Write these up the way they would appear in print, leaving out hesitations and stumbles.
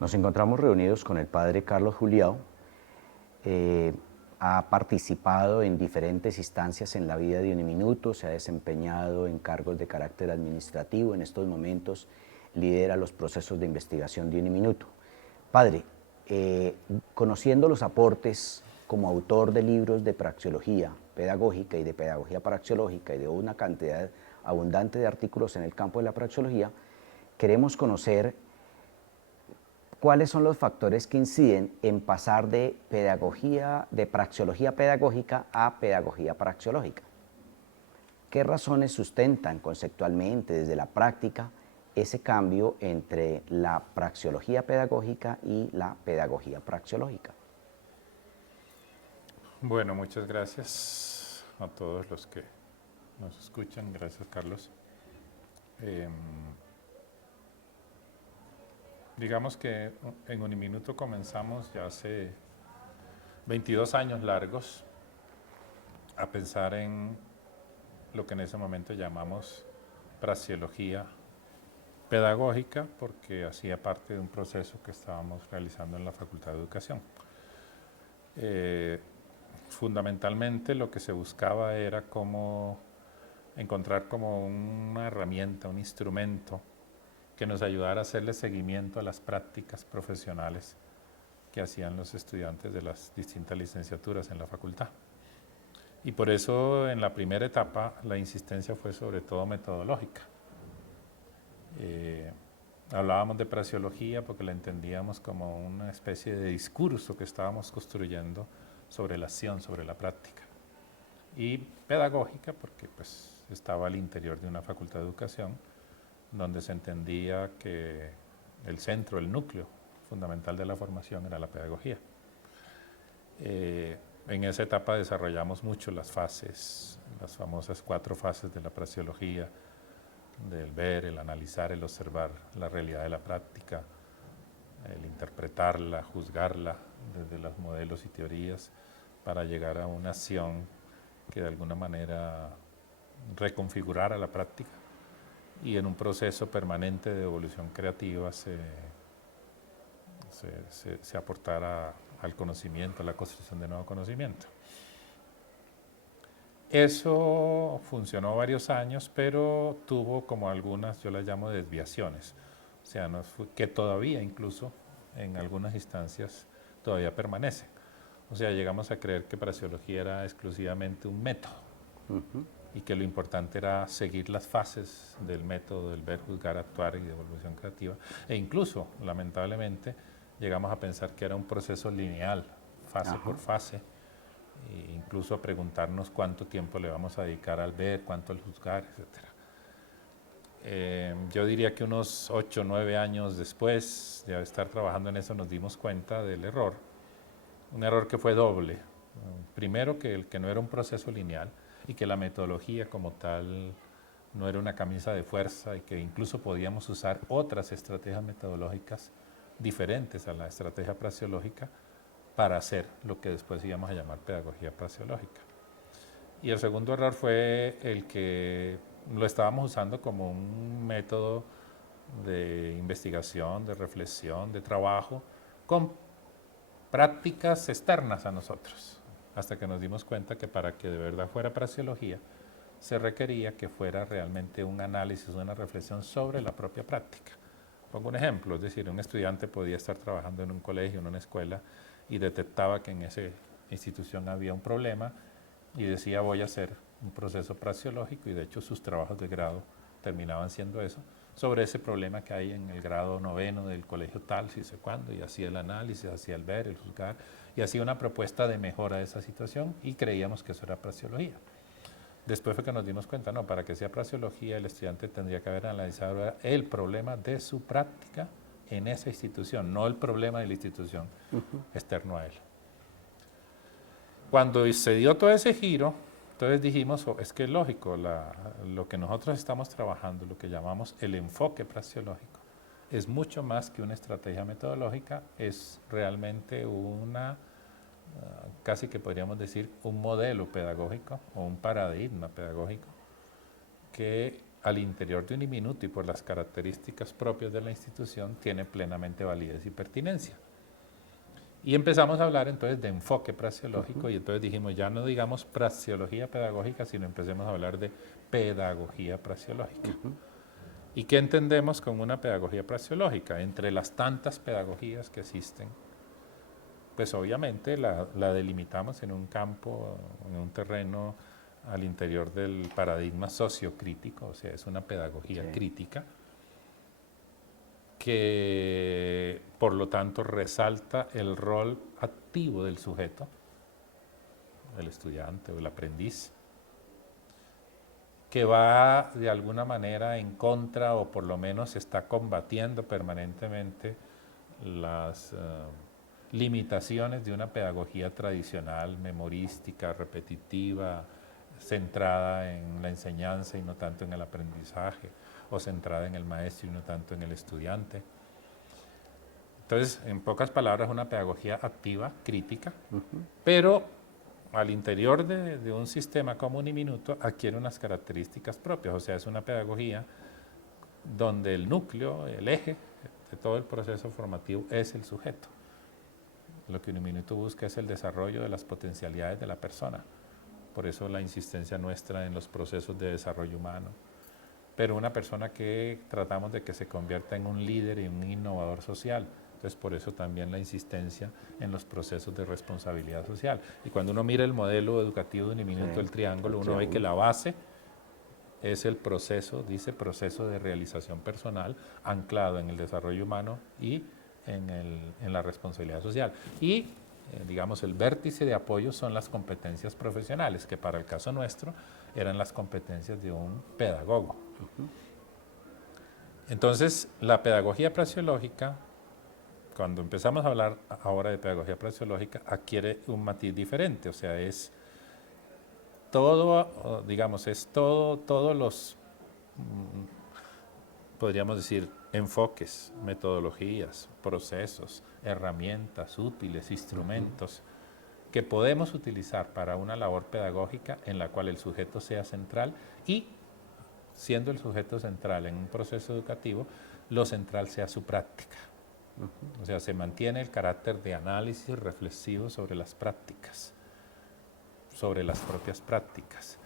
Nos encontramos reunidos con el padre Carlos Julião. Ha participado en diferentes instancias en la vida de Uniminuto, se ha desempeñado en cargos de carácter administrativo. En estos momentos lidera los procesos de investigación de Uniminuto. Padre, conociendo los aportes como autor de libros de praxeología pedagógica y de pedagogía praxeológica y de una cantidad abundante de artículos en el campo de la praxeología, queremos conocer ¿cuáles son los factores que inciden en pasar de praxeología pedagógica a pedagogía praxeológica? ¿Qué razones sustentan conceptualmente desde la práctica ese cambio entre la praxeología pedagógica y la pedagogía praxeológica? Bueno, muchas gracias a todos los que nos escuchan. Gracias, Carlos. Digamos que en Uniminuto comenzamos ya hace 22 años largos a pensar en lo que en ese momento llamamos praxeología pedagógica, porque hacía parte de un proceso que estábamos realizando en la Facultad de Educación. Fundamentalmente lo que se buscaba era encontrar como una herramienta, un instrumento que nos ayudara a hacerle seguimiento a las prácticas profesionales que hacían los estudiantes de las distintas licenciaturas en la facultad. Y por eso en la primera etapa la insistencia fue sobre todo metodológica. Hablábamos de praxeología porque la entendíamos como una especie de discurso que estábamos construyendo sobre la acción, sobre la práctica. Y pedagógica porque pues, estaba al interior de una facultad de educación donde se entendía que el centro, el núcleo fundamental de la formación era la pedagogía. En esa etapa desarrollamos mucho las fases, las famosas 4 fases de la praxeología, del ver, el analizar, el observar la realidad de la práctica, el interpretarla, juzgarla desde los modelos y teorías para llegar a una acción que de alguna manera reconfigurara la práctica y en un proceso permanente de evolución creativa se aportara al conocimiento, a la construcción de nuevo conocimiento. Eso funcionó varios años, pero tuvo como algunas, yo las llamo desviaciones, o sea, que todavía incluso en algunas instancias todavía permanecen. O sea, llegamos a creer que praxeología era exclusivamente un método y que lo importante era seguir las fases del método, del ver, juzgar, actuar y de evolución creativa. E incluso, lamentablemente, llegamos a pensar que era un proceso lineal, fase por fase, e incluso a preguntarnos cuánto tiempo le vamos a dedicar al ver, cuánto al juzgar, etc. Yo diría que unos 8 o 9 años después de estar trabajando en eso nos dimos cuenta del error, un error que fue doble. Primero, que no era un proceso lineal y que la metodología como tal no era una camisa de fuerza y que incluso podíamos usar otras estrategias metodológicas diferentes a la estrategia praxeológica para hacer lo que después íbamos a llamar pedagogía praxeológica. Y el segundo error fue el que lo estábamos usando como un método de investigación, de reflexión, de trabajo, con prácticas externas a nosotros, hasta que nos dimos cuenta que para que de verdad fuera praxeología, se requería que fuera realmente un análisis, una reflexión sobre la propia práctica. Pongo un ejemplo, es decir, un estudiante podía estar trabajando en un colegio, en una escuela, y detectaba que en esa institución había un problema y decía voy a hacer un proceso praxeológico, y de hecho sus trabajos de grado terminaban siendo eso, sobre ese problema que hay en el grado 9º del colegio tal, si sé cuándo, y hacía el análisis, hacía el ver, el juzgar, y hacía una propuesta de mejora de esa situación, y creíamos que eso era praxeología. Después fue que nos dimos cuenta, no, para que sea praxeología el estudiante tendría que haber analizado el problema de su práctica en esa institución, no el problema de la institución externo a él. Cuando se dio todo ese giro, entonces dijimos, es que es lógico, lo que nosotros estamos trabajando, lo que llamamos el enfoque praxeológico, es mucho más que una estrategia metodológica, es realmente casi que podríamos decir un modelo pedagógico o un paradigma pedagógico que al interior de Uniminuto y por las características propias de la institución tiene plenamente validez y pertinencia. Y empezamos a hablar entonces de enfoque praxeológico y entonces dijimos, ya no digamos praxeología pedagógica, sino empecemos a hablar de pedagogía praxeológica. ¿Y qué entendemos con una pedagogía praxeológica? Entre las tantas pedagogías que existen, pues obviamente la delimitamos en un campo, en un terreno al interior del paradigma sociocrítico, o sea, es una pedagogía crítica, que por lo tanto resalta el rol activo del sujeto, el estudiante o el aprendiz, que va de alguna manera en contra o por lo menos está combatiendo permanentemente las limitaciones de una pedagogía tradicional, memorística, repetitiva, centrada en la enseñanza y no tanto en el aprendizaje, o centrada en el maestro y no tanto en el estudiante. Entonces, en pocas palabras, una pedagogía activa, crítica, pero al interior de un sistema como Uniminuto adquiere unas características propias, o sea, es una pedagogía donde el núcleo, el eje de todo el proceso formativo es el sujeto. Lo que Uniminuto busca es el desarrollo de las potencialidades de la persona, por eso la insistencia nuestra en los procesos de desarrollo humano, pero una persona que tratamos de que se convierta en un líder y un innovador social. Entonces, por eso también la insistencia en los procesos de responsabilidad social. Y cuando uno mira el modelo educativo de Uniminuto, el triángulo, uno ve que la base es el proceso, dice proceso de realización personal, anclado en el desarrollo humano y en la responsabilidad social. Y, digamos, el vértice de apoyo son las competencias profesionales, que para el caso nuestro eran las competencias de un pedagogo. Entonces, la pedagogía praxeológica, cuando empezamos a hablar ahora de pedagogía praxeológica, adquiere un matiz diferente, o sea, es todo, digamos, es todos los, podríamos decir, enfoques, metodologías, procesos, herramientas útiles, instrumentos que podemos utilizar para una labor pedagógica en la cual el sujeto sea central y, siendo el sujeto central en un proceso educativo, lo central sea su práctica. O sea, se mantiene el carácter de análisis reflexivo sobre las prácticas, sobre las propias prácticas.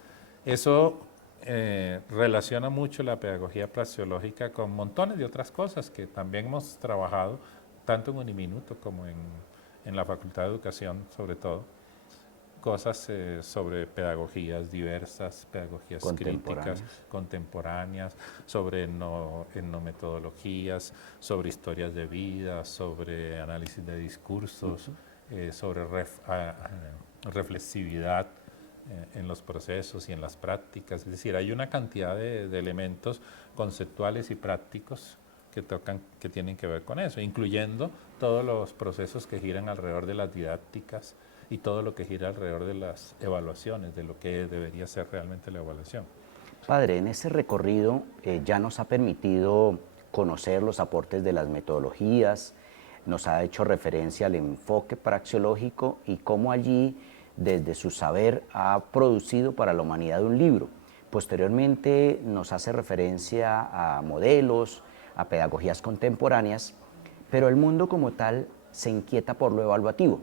Eso relaciona mucho la pedagogía praxeológica con montones de otras cosas que también hemos trabajado, tanto en Uniminuto como en la Facultad de Educación, sobre todo, cosas sobre pedagogías diversas, pedagogías críticas, contemporáneas, sobre etnometodologías, sobre historias de vida, sobre análisis de discursos, sobre reflexividad en los procesos y en las prácticas. Es decir, hay una cantidad de elementos conceptuales y prácticos que tienen que ver con eso, incluyendo todos los procesos que giran alrededor de las didácticas y todo lo que gira alrededor de las evaluaciones, de lo que debería ser realmente la evaluación. Padre, en ese recorrido ya nos ha permitido conocer los aportes de las metodologías, nos ha hecho referencia al enfoque praxeológico y cómo allí, desde su saber, ha producido para la humanidad un libro. Posteriormente nos hace referencia a modelos, a pedagogías contemporáneas, pero el mundo como tal se inquieta por lo evaluativo.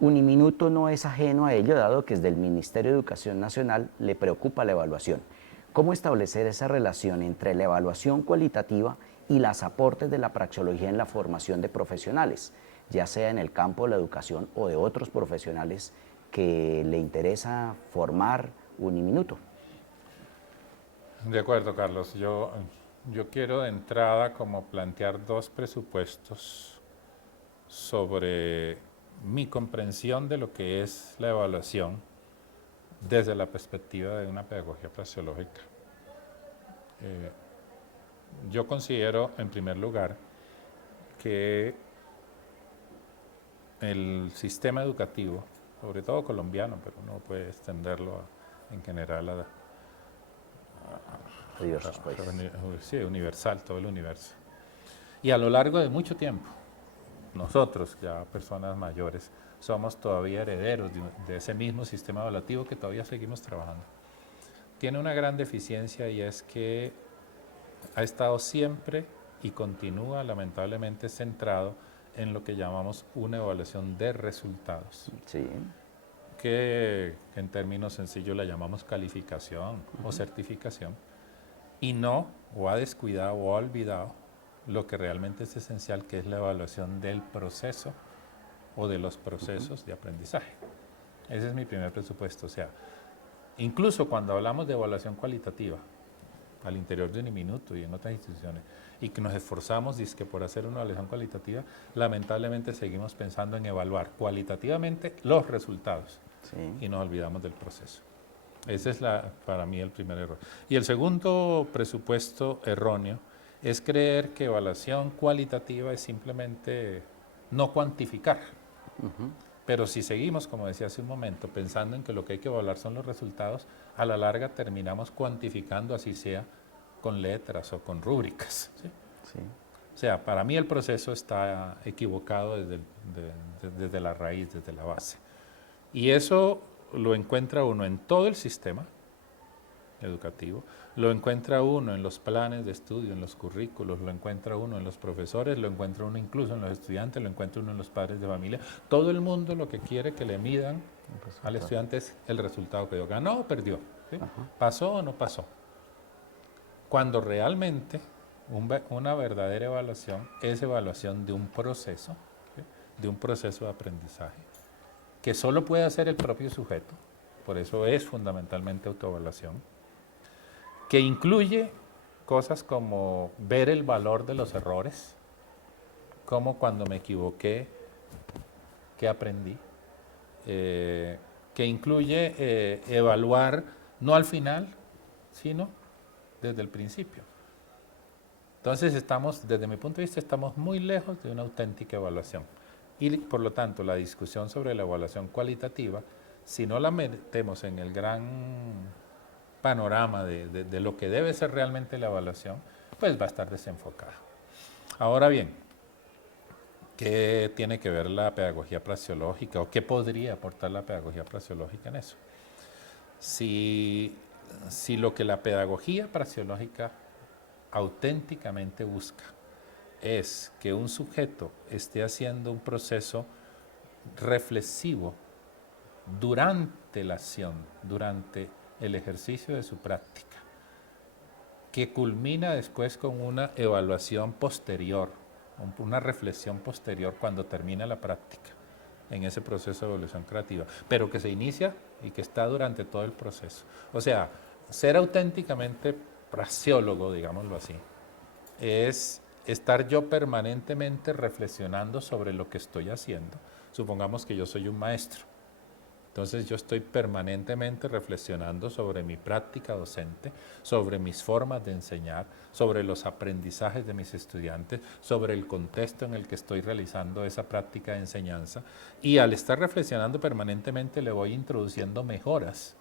Uniminuto no es ajeno a ello, dado que desde el Ministerio de Educación Nacional le preocupa la evaluación. ¿Cómo establecer esa relación entre la evaluación cualitativa y los aportes de la praxeología en la formación de profesionales, ya sea en el campo de la educación o de otros profesionales que le interesa formar Uniminuto? De acuerdo, Carlos. Yo quiero de entrada como plantear dos presupuestos sobre mi comprensión de lo que es la evaluación desde la perspectiva de una pedagogía praxeológica. Yo considero, en primer lugar, que el sistema educativo, sobre todo colombiano, pero uno puede extenderlo en general a diversos países. Sí, universal, todo el universo. Y a lo largo de mucho tiempo, nosotros, ya personas mayores, somos todavía herederos de ese mismo sistema evaluativo que todavía seguimos trabajando. tiene una gran deficiencia y es que ha estado siempre y continúa lamentablemente centrado en lo que llamamos una evaluación de resultados, Sí. que en términos sencillos la llamamos calificación o certificación, y no, o ha descuidado o ha olvidado lo que realmente es esencial, que es la evaluación del proceso o de los procesos de aprendizaje. Ese es mi primer presupuesto. O sea, incluso cuando hablamos de evaluación cualitativa, al interior de Uniminuto y en otras instituciones, y que nos esforzamos dizque por hacer una evaluación cualitativa, lamentablemente seguimos pensando en evaluar cualitativamente los resultados y nos olvidamos del proceso. Ese es para mí el primer error. Y el segundo presupuesto erróneo es creer que evaluación cualitativa es simplemente no cuantificar. Pero si seguimos, como decía hace un momento, pensando en que lo que hay que evaluar son los resultados, a la larga terminamos cuantificando, así sea con letras o con rúbricas. ¿Sí? Sí. O sea, para mí el proceso está equivocado desde la raíz, desde la base. Y eso lo encuentra uno en todo el sistema educativo, lo encuentra uno en los planes de estudio, en los currículos, lo encuentra uno en los profesores, lo encuentra uno incluso en los estudiantes, lo encuentra uno en los padres de familia. Todo el mundo lo que quiere que le midan al estudiante es el resultado que dio. ¿Ganó o perdió? ¿Sí? ¿Pasó o no pasó? Cuando realmente una verdadera evaluación es evaluación de un proceso, ¿sí? De un proceso de aprendizaje, que solo puede hacer el propio sujeto, por eso es fundamentalmente autoevaluación, que incluye cosas como ver el valor de los errores, como cuando me equivoqué, qué aprendí, que incluye evaluar no al final, sino desde el principio. Entonces desde mi punto de vista, estamos muy lejos de una auténtica evaluación. Y por lo tanto, la discusión sobre la evaluación cualitativa, si no la metemos en el gran panorama de lo que debe ser realmente la evaluación, pues va a estar desenfocada. Ahora bien, ¿qué tiene que ver la pedagogía praxeológica o qué podría aportar la pedagogía praxeológica en eso? Si lo que la pedagogía praxeológica auténticamente busca es que un sujeto esté haciendo un proceso reflexivo durante la acción, durante el ejercicio de su práctica, que culmina después con una evaluación posterior, una reflexión posterior cuando termina la práctica en ese proceso de evolución creativa, pero que se inicia y que está durante todo el proceso. O sea, ser auténticamente praxeólogo, digámoslo así, es estar yo permanentemente reflexionando sobre lo que estoy haciendo. Supongamos que yo soy un maestro. Entonces yo estoy permanentemente reflexionando sobre mi práctica docente, sobre mis formas de enseñar, sobre los aprendizajes de mis estudiantes, sobre el contexto en el que estoy realizando esa práctica de enseñanza. Y al estar reflexionando permanentemente le voy introduciendo mejoras,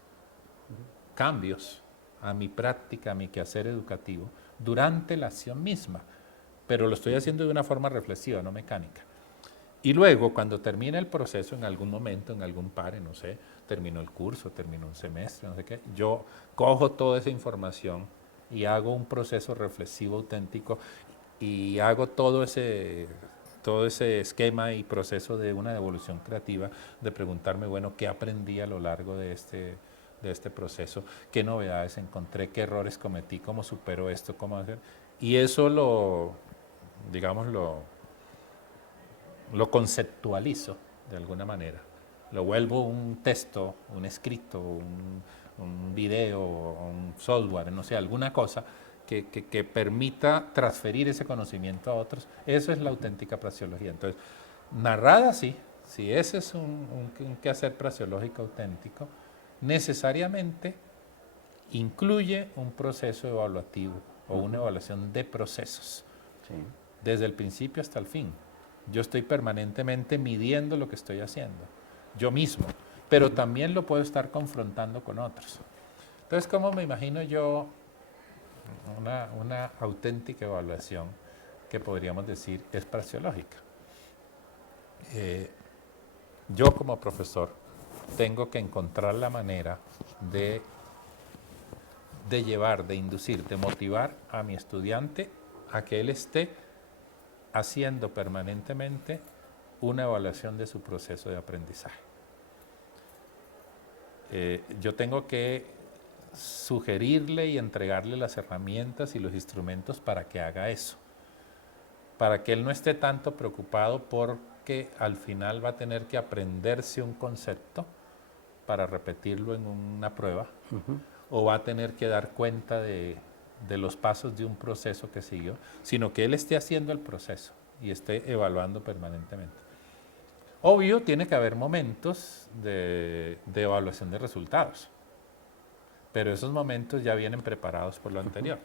cambios a mi práctica, a mi quehacer educativo, durante la acción misma. Pero lo estoy haciendo de una forma reflexiva, no mecánica. Y luego, cuando termina el proceso, en algún momento, en algún pare, no sé, terminó el curso, terminó un semestre, no sé qué, yo cojo toda esa información y hago un proceso reflexivo auténtico y hago todo ese esquema y proceso de una evolución creativa, de preguntarme, bueno, ¿qué aprendí a lo largo de este proceso? ¿Qué novedades encontré? ¿Qué errores cometí? ¿Cómo supero esto? ¿Cómo hacer? Y eso lo conceptualizo de alguna manera, lo vuelvo un texto, un escrito, un video, un software, no sé, alguna cosa que permita transferir ese conocimiento a otros. Eso es la auténtica praxeología. Entonces, narrada así, si ese es un quehacer praxeológico auténtico, necesariamente incluye un proceso evaluativo o una evaluación de procesos, Sí. desde el principio hasta el fin. Yo estoy permanentemente midiendo lo que estoy haciendo, yo mismo, pero también lo puedo estar confrontando con otros. Entonces, ¿cómo me imagino yo una auténtica evaluación que podríamos decir es praxeológica? Yo como profesor tengo que encontrar la manera de de llevar, de inducir, de motivar a mi estudiante a que él esté haciendo permanentemente una evaluación de su proceso de aprendizaje. Yo tengo que sugerirle y entregarle las herramientas y los instrumentos para que haga eso, para que él no esté tanto preocupado porque al final va a tener que aprenderse un concepto para repetirlo en una prueba, o va a tener que dar cuenta de los pasos de un proceso que siguió, sino que él esté haciendo el proceso y esté evaluando permanentemente. Obvio, tiene que haber momentos de evaluación de resultados, pero esos momentos ya vienen preparados por lo anterior.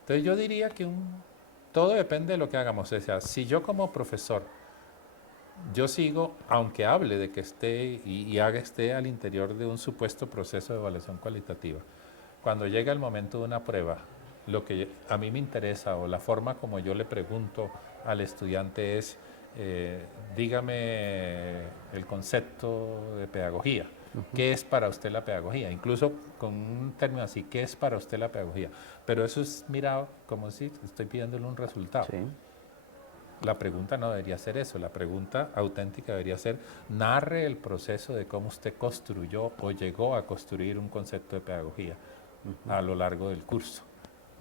Entonces yo diría que todo depende de lo que hagamos. O sea, si yo como profesor, yo sigo, aunque hable de que esté y esté al interior de un supuesto proceso de evaluación cualitativa, cuando llega el momento de una prueba, lo que a mí me interesa o la forma como yo le pregunto al estudiante es, dígame el concepto de pedagogía. ¿Qué es para usted la pedagogía? Incluso con un término así, ¿qué es para usted la pedagogía? Pero eso es mirado como si estoy pidiéndole un resultado. Sí. La pregunta no debería ser eso, la pregunta auténtica debería ser, narre el proceso de cómo usted construyó o llegó a construir un concepto de pedagogía a lo largo del curso.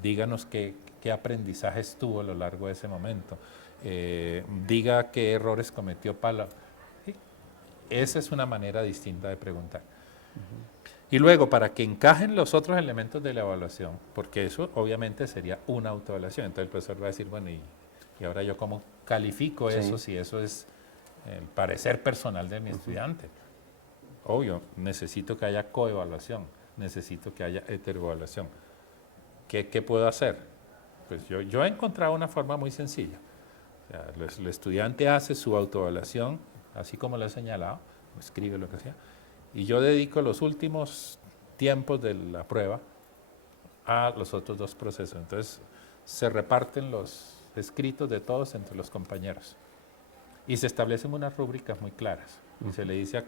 Díganos qué aprendizajes tuvo a lo largo de ese momento. Diga qué errores cometió para... ¿sí? Esa es una manera distinta de preguntar. Y luego, para que encajen los otros elementos de la evaluación, porque eso obviamente sería una autoevaluación, entonces el profesor va a decir, bueno, y ahora yo cómo califico eso, si eso es el parecer personal de mi estudiante. Obvio, necesito que haya coevaluación, necesito que haya heteroevaluación. ¿Qué puedo hacer? Pues yo he encontrado una forma muy sencilla. O sea, el estudiante hace su autoevaluación, así como lo he señalado, escribe lo que sea, y yo dedico los últimos tiempos de la prueba a los otros dos procesos. Entonces, se reparten los escritos de todos entre los compañeros y se establecen unas rúbricas muy claras y se le dice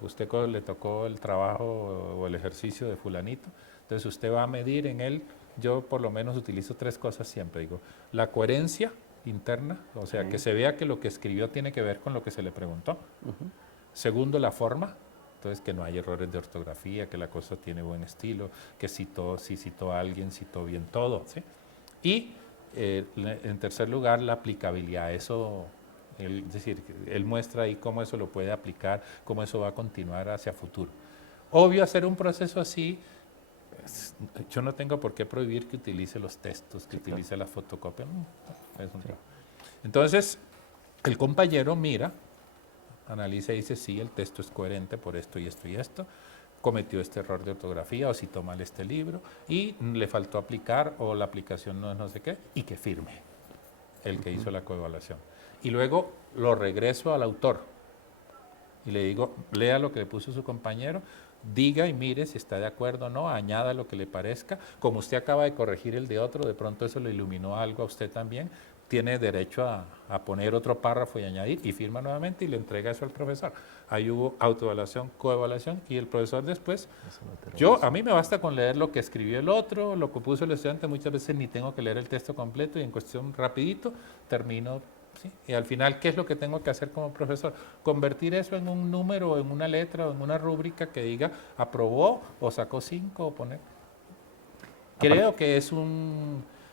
usted le tocó el trabajo o el ejercicio de fulanito, entonces usted va a medir en él. Yo por lo menos utilizo 3 cosas siempre, digo, la coherencia interna, o sea, que se vea que lo que escribió tiene que ver con lo que se le preguntó. Segundo, la forma, entonces que no hay errores de ortografía, que la cosa tiene buen estilo, que si citó a alguien, citó bien todo, ¿sí? Y en tercer lugar, la aplicabilidad. Eso, es decir, él muestra ahí cómo eso lo puede aplicar, cómo eso va a continuar hacia futuro. Obvio, hacer un proceso así, yo no tengo por qué prohibir que utilice los textos, que utilice la fotocopia. Entonces, el compañero mira, analiza y dice, sí, el texto es coherente por esto y esto y esto, cometió este error de ortografía o citó mal este libro y le faltó aplicar o la aplicación no es no sé qué, y que firme el que hizo la coevaluación. Y luego lo regreso al autor y le digo, lea lo que le puso su compañero, diga y mire si está de acuerdo o no, añada lo que le parezca. Como usted acaba de corregir el de otro, de pronto eso le iluminó algo a usted también, tiene derecho a poner otro párrafo y añadir, y firma nuevamente y le entrega eso al profesor. Ahí hubo autoevaluación, coevaluación, y el profesor después, a mí me basta con leer lo que escribió el otro, lo que puso el estudiante, muchas veces ni tengo que leer el texto completo y en cuestión rapidito termino. ¿Sí? Y al final, ¿qué es lo que tengo que hacer como profesor? Convertir eso en un número, en una letra o en una rúbrica que diga aprobó o sacó 5 o poner. Creo que es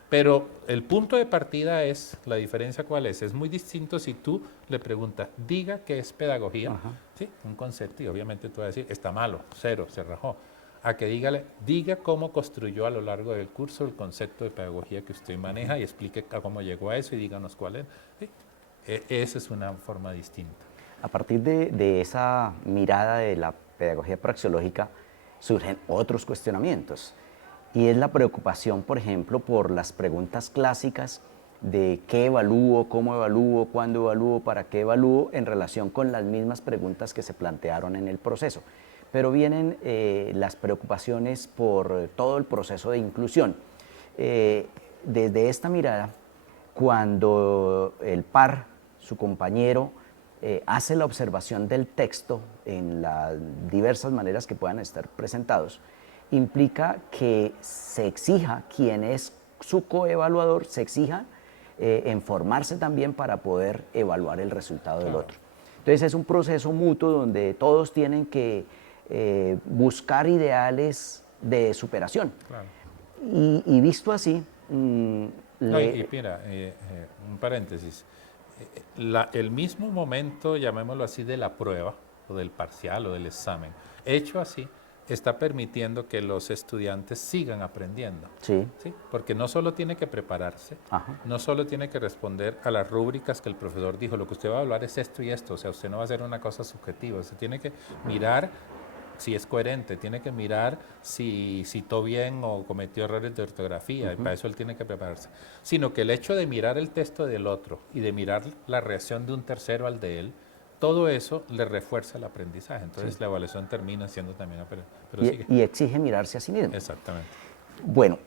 pero el punto de partida es, la diferencia cuál es muy distinto si tú le preguntas, diga qué es pedagogía, ¿sí? Un concepto, y obviamente tú vas a decir, está malo, 0, se rajó, a que diga cómo construyó a lo largo del curso el concepto de pedagogía que usted maneja y explique cómo llegó a eso y díganos cuál es. ¿Sí? Esa es una forma distinta. A partir de esa mirada de la pedagogía praxeológica surgen otros cuestionamientos. Y es la preocupación, por ejemplo, por las preguntas clásicas de qué evalúo, cómo evalúo, cuándo evalúo, para qué evalúo, en relación con las mismas preguntas que se plantearon en el proceso. Pero vienen las preocupaciones por todo el proceso de inclusión. Desde esta mirada, cuando el par, su compañero, hace la observación del texto en las diversas maneras que puedan estar presentados, implica que se exija, quien es su coevaluador, se exija en formarse también para poder evaluar el resultado del otro. Entonces es un proceso mutuo donde todos tienen que buscar ideales de superación. Claro. Y visto así, No, y mira, un paréntesis. El mismo momento, llamémoslo así, de la prueba, o del parcial, o del examen, hecho así, está permitiendo que los estudiantes sigan aprendiendo. sí. ¿Sí? Porque no solo tiene que prepararse, Ajá. no solo tiene que responder a las rúbricas que el profesor dijo, lo que usted va a hablar es esto y esto, o sea, usted no va a hacer una cosa subjetiva, usted tiene que mirar si es coherente, tiene que mirar si citó bien o cometió errores de ortografía, y para eso él tiene que prepararse. Sino que el hecho de mirar el texto del otro y de mirar la reacción de un tercero al de él, todo eso le refuerza el aprendizaje. Entonces la evaluación termina siendo también, pero sigue. Y exige mirarse a sí mismo. Exactamente. Bueno,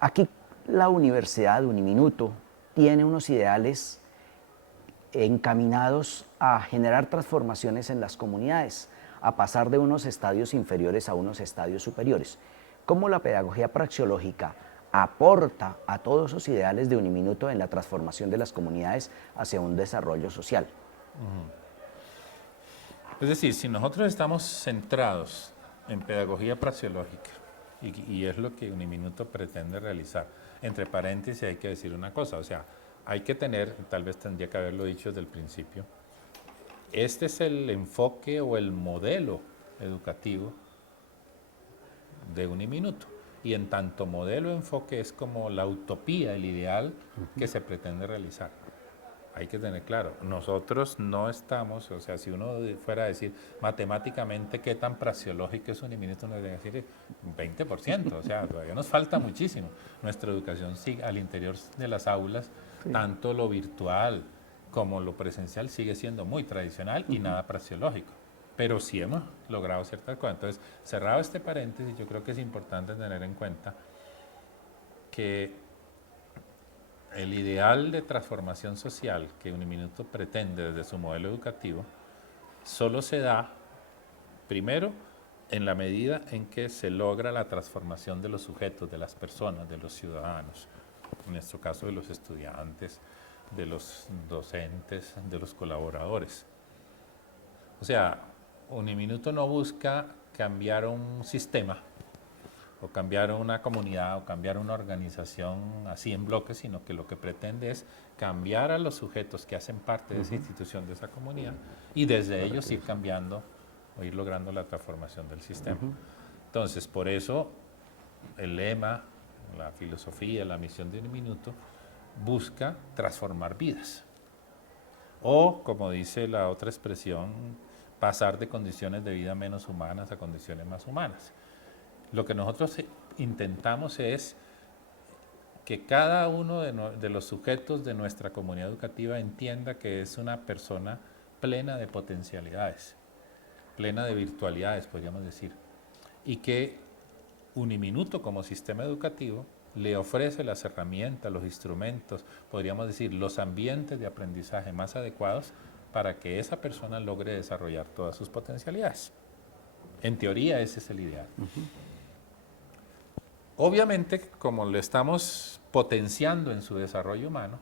aquí la Universidad Uniminuto tiene unos ideales encaminados a generar transformaciones en las comunidades, a pasar de unos estadios inferiores a unos estadios superiores. ¿Cómo la pedagogía praxeológica aporta a todos esos ideales de Uniminuto en la transformación de las comunidades hacia un desarrollo social? Es decir, si nosotros estamos centrados en pedagogía praxeológica, y es lo que Uniminuto pretende realizar, entre paréntesis hay que decir una cosa, o sea, hay que tener, tal vez tendría que haberlo dicho desde el principio, este es el enfoque o el modelo educativo de Uniminuto. Y en tanto modelo o enfoque es como la utopía, el ideal que se pretende realizar. Hay que tener claro, nosotros no estamos, o sea, si uno fuera a decir matemáticamente qué tan praxeológico es Uniminuto, nos debería decir 20%, o sea, todavía nos falta muchísimo. Nuestra educación sigue al interior de las aulas, tanto lo virtual como lo presencial sigue siendo muy tradicional y nada praxeológico. Pero sí hemos logrado ciertas cosas. Entonces, cerrado este paréntesis, yo creo que es importante tener en cuenta que el ideal de transformación social que Uniminuto pretende desde su modelo educativo solo se da, primero, en la medida en que se logra la transformación de los sujetos, de las personas, de los ciudadanos, en nuestro caso de los estudiantes, de los docentes, de los colaboradores. O sea, Uniminuto no busca cambiar un sistema, o cambiar una comunidad, o cambiar una organización así en bloque, sino que lo que pretende es cambiar a los sujetos que hacen parte de esa institución, de esa comunidad, y desde ellos ir cambiando o ir logrando la transformación del sistema. Entonces, por eso el lema, la filosofía, la misión de Uniminuto busca transformar vidas. O, como dice la otra expresión, pasar de condiciones de vida menos humanas a condiciones más humanas. Lo que nosotros intentamos es que cada uno de los sujetos de nuestra comunidad educativa entienda que es una persona plena de potencialidades, plena de virtualidades, podríamos decir, y que Uniminuto como sistema educativo le ofrece las herramientas, los instrumentos, podríamos decir, los ambientes de aprendizaje más adecuados para que esa persona logre desarrollar todas sus potencialidades. En teoría ese es el ideal. Obviamente, como lo estamos potenciando en su desarrollo humano,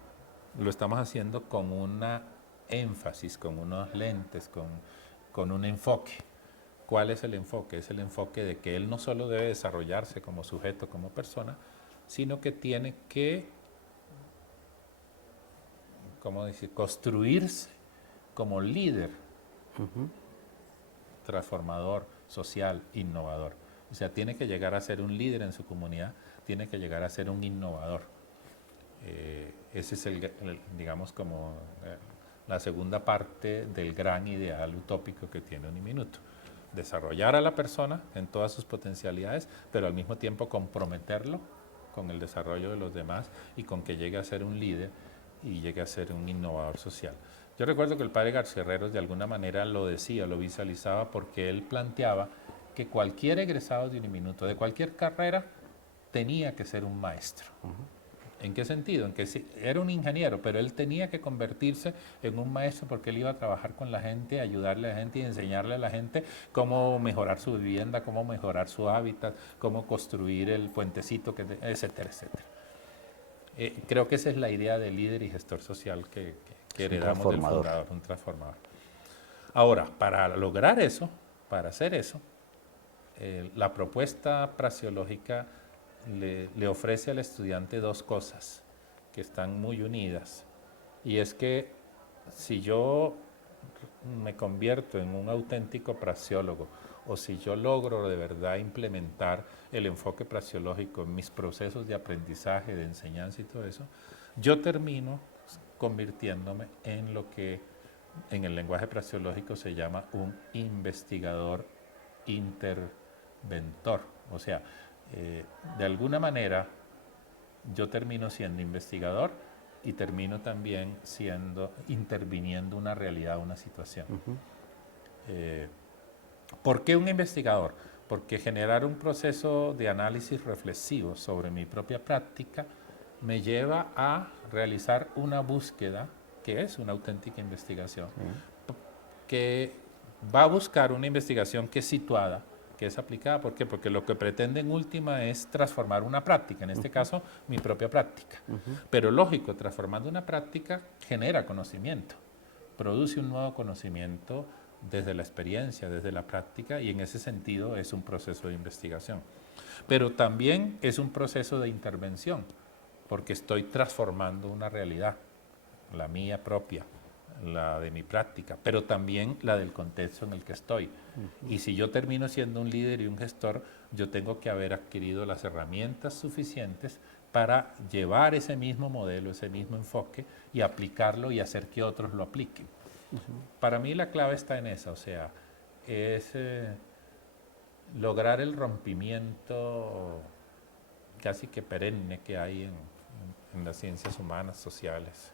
lo estamos haciendo con una énfasis, con unos lentes, con un enfoque. ¿Cuál es el enfoque? Es el enfoque de que él no solo debe desarrollarse como sujeto, como persona, sino que tiene que, ¿cómo decir?, construirse como líder, transformador, social, innovador. O sea, tiene que llegar a ser un líder en su comunidad, tiene que llegar a ser un innovador. Ese es digamos, como la segunda parte del gran ideal utópico que tiene Uniminuto. Desarrollar a la persona en todas sus potencialidades, pero al mismo tiempo comprometerlo con el desarrollo de los demás y con que llegue a ser un líder y llegue a ser un innovador social. Yo recuerdo que el padre García Herreros de alguna manera lo decía, lo visualizaba, porque él planteaba que cualquier egresado de Uniminuto, de cualquier carrera, tenía que ser un maestro. ¿En qué sentido? En que era un ingeniero, pero él tenía que convertirse en un maestro porque él iba a trabajar con la gente, ayudarle a la gente y enseñarle a la gente cómo mejorar su vivienda, cómo mejorar su hábitat, cómo construir el puentecito, etcétera, etcétera. Creo que esa es la idea de líder y gestor social que heredamos del fundador, un transformador. Ahora, para lograr eso, para hacer eso, la propuesta praxeológica le ofrece al estudiante dos cosas que están muy unidas. Y es que si yo me convierto en un auténtico praxeólogo o si yo logro de verdad implementar el enfoque praxeológico en mis procesos de aprendizaje, de enseñanza y todo eso, yo termino convirtiéndome en lo que en el lenguaje praxeológico se llama un investigador interventor. O sea, de alguna manera yo termino siendo investigador y termino también interviniendo una realidad, una situación. ¿Por qué un investigador? Porque generar un proceso de análisis reflexivo sobre mi propia práctica me lleva a realizar una búsqueda que es una auténtica investigación, que va a buscar una investigación que es situada, que es aplicada. ¿Por qué? Porque lo que pretende en última es transformar una práctica, en este caso mi propia práctica. Pero lógico, transformando una práctica genera conocimiento, produce un nuevo conocimiento desde la experiencia, desde la práctica, y en ese sentido es un proceso de investigación. Pero también es un proceso de intervención, porque estoy transformando una realidad, la mía propia, la de mi práctica, pero también la del contexto en el que estoy. Y si yo termino siendo un líder y un gestor, yo tengo que haber adquirido las herramientas suficientes para llevar ese mismo modelo, ese mismo enfoque y aplicarlo y hacer que otros lo apliquen. Para mí la clave está en esa, o sea, es lograr el rompimiento casi que perenne que hay en las ciencias humanas, sociales,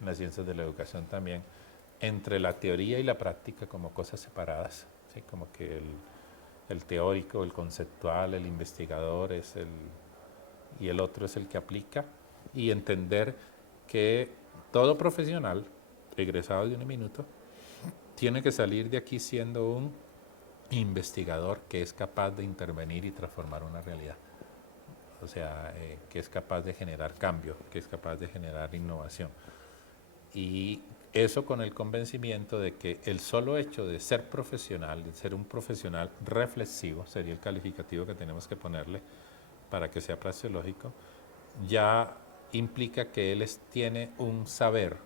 en las ciencias de la educación también, entre la teoría y la práctica como cosas separadas, ¿sí? Como que el teórico, el conceptual, el investigador y el otro es el que aplica, y entender que todo profesional egresado de Uniminuto tiene que salir de aquí siendo un investigador que es capaz de intervenir y transformar una realidad. O sea, que es capaz de generar cambio, que es capaz de generar innovación. Y eso con el convencimiento de que el solo hecho de ser profesional, de ser un profesional reflexivo, sería el calificativo que tenemos que ponerle para que sea praxeológico, ya implica que él tiene un saber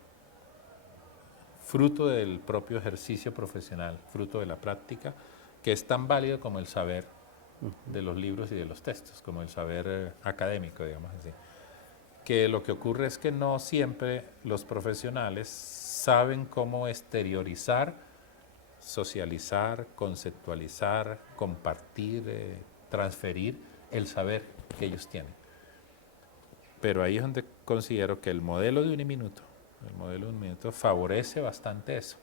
fruto del propio ejercicio profesional, fruto de la práctica, que es tan válido como el saber de los libros y de los textos, como el saber académico, digamos así. Que lo que ocurre es que no siempre los profesionales saben cómo exteriorizar, socializar, conceptualizar, compartir, transferir el saber que ellos tienen. Pero ahí es donde considero que el modelo de Uniminuto favorece bastante eso.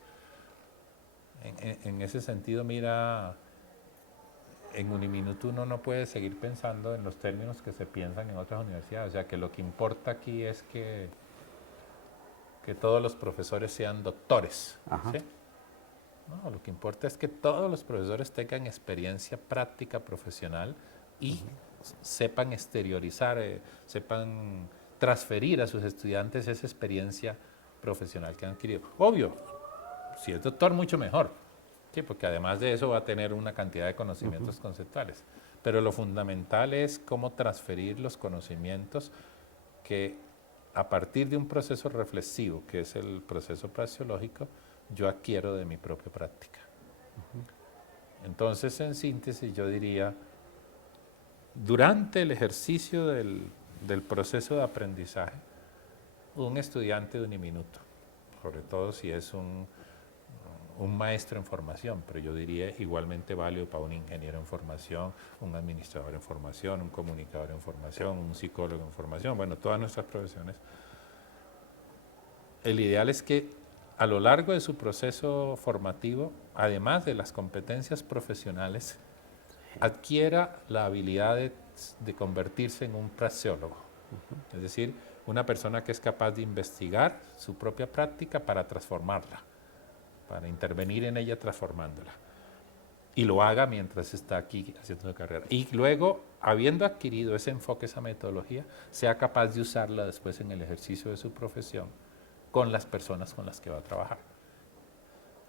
En ese sentido, mira, en Uniminuto uno no puede seguir pensando en los términos que se piensan en otras universidades. O sea, que lo que importa aquí es que todos los profesores sean doctores. ¿Sí? No, lo que importa es que todos los profesores tengan experiencia práctica profesional y sepan exteriorizar, sepan transferir a sus estudiantes esa experiencia profesional que han adquirido. Obvio, si es doctor, mucho mejor, ¿sí? Porque además de eso va a tener una cantidad de conocimientos conceptuales. Pero lo fundamental es cómo transferir los conocimientos que a partir de un proceso reflexivo, que es el proceso praxeológico, yo adquiero de mi propia práctica. Entonces, en síntesis, yo diría, durante el ejercicio del proceso de aprendizaje, un estudiante de Uniminuto, sobre todo si es un maestro en formación, pero yo diría igualmente válido para un ingeniero en formación, un administrador en formación, un comunicador en formación, un psicólogo en formación, bueno, todas nuestras profesiones. El ideal es que a lo largo de su proceso formativo, además de las competencias profesionales, adquiera la habilidad de convertirse en un praxeólogo. Es decir, una persona que es capaz de investigar su propia práctica para transformarla, para intervenir en ella transformándola. Y lo haga mientras está aquí haciendo su carrera. Y luego, habiendo adquirido ese enfoque, esa metodología, sea capaz de usarla después en el ejercicio de su profesión con las personas con las que va a trabajar.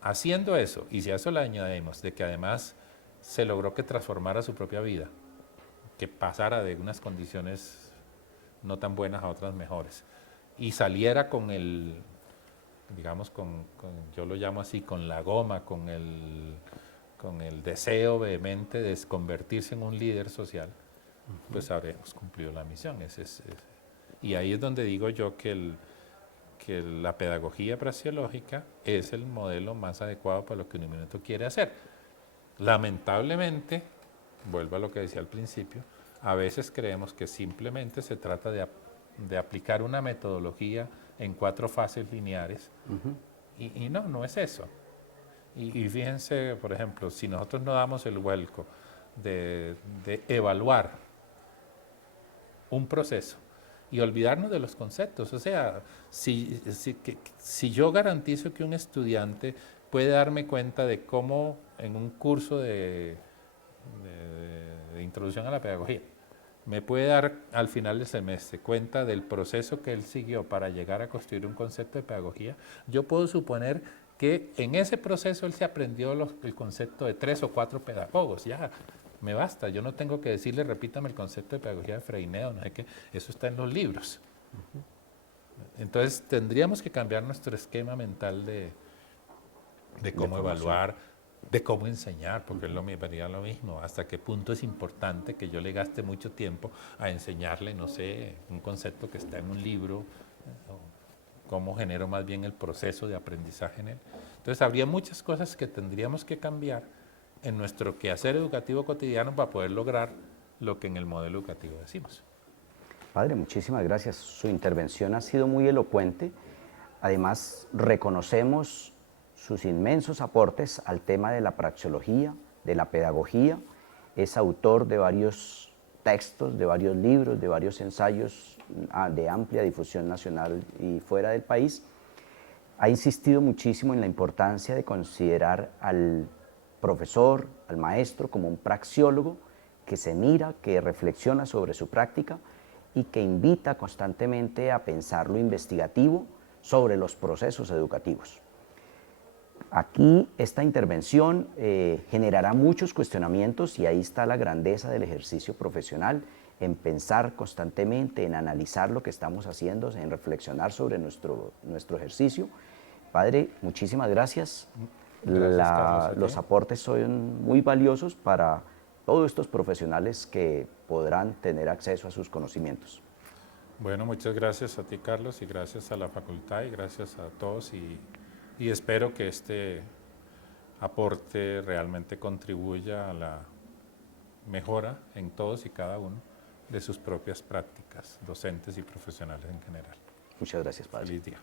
Haciendo eso, y si a eso le añadimos de que además se logró que transformara su propia vida, que pasara de unas condiciones no tan buenas a otras mejores, y saliera con el, digamos, yo lo llamo así, con la goma, con el deseo vehemente de convertirse en un líder social, pues habremos cumplido la misión. Y ahí es donde digo yo que la pedagogía praxeológica es el modelo más adecuado para lo que Uniminuto quiere hacer. Lamentablemente, vuelvo a lo que decía al principio, a veces creemos que simplemente se trata de aplicar una metodología en 4 fases lineares, y no, no es eso. Y fíjense, por ejemplo, si nosotros no damos el vuelco de evaluar un proceso y olvidarnos de los conceptos, o sea, si yo garantizo que un estudiante puede darme cuenta de cómo en un curso de introducción a la pedagogía, me puede dar al final del semestre cuenta del proceso que él siguió para llegar a construir un concepto de pedagogía, yo puedo suponer que en ese proceso él se aprendió el concepto de 3 o 4 pedagogos, ya me basta, yo no tengo que decirle repítame el concepto de pedagogía de Freinet, no sé qué, eso está en los libros. Entonces tendríamos que cambiar nuestro esquema mental de cómo evaluar, de cómo enseñar, porque es lo mismo, hasta qué punto es importante que yo le gaste mucho tiempo a enseñarle, no sé, un concepto que está en un libro, cómo genero más bien el proceso de aprendizaje en él. Entonces habría muchas cosas que tendríamos que cambiar en nuestro quehacer educativo cotidiano para poder lograr lo que en el modelo educativo decimos. Padre, muchísimas gracias. Su intervención ha sido muy elocuente. Además, reconocemos sus inmensos aportes al tema de la praxeología, de la pedagogía. Es autor de varios textos, de varios libros, de varios ensayos de amplia difusión nacional y fuera del país. Ha insistido muchísimo en la importancia de considerar al profesor, al maestro, como un praxiólogo que se mira, que reflexiona sobre su práctica y que invita constantemente a pensar lo investigativo sobre los procesos educativos. Aquí esta intervención generará muchos cuestionamientos y ahí está la grandeza del ejercicio profesional, en pensar constantemente, en analizar lo que estamos haciendo, en reflexionar sobre nuestro ejercicio. Padre, muchísimas gracias. Gracias, Carlos. Los aportes son muy valiosos para todos estos profesionales que podrán tener acceso a sus conocimientos. Bueno, muchas gracias a ti, Carlos, y gracias a la facultad y gracias a todos, y espero que este aporte realmente contribuya a la mejora en todos y cada uno de sus propias prácticas docentes y profesionales en general. Muchas gracias, padre. Feliz día.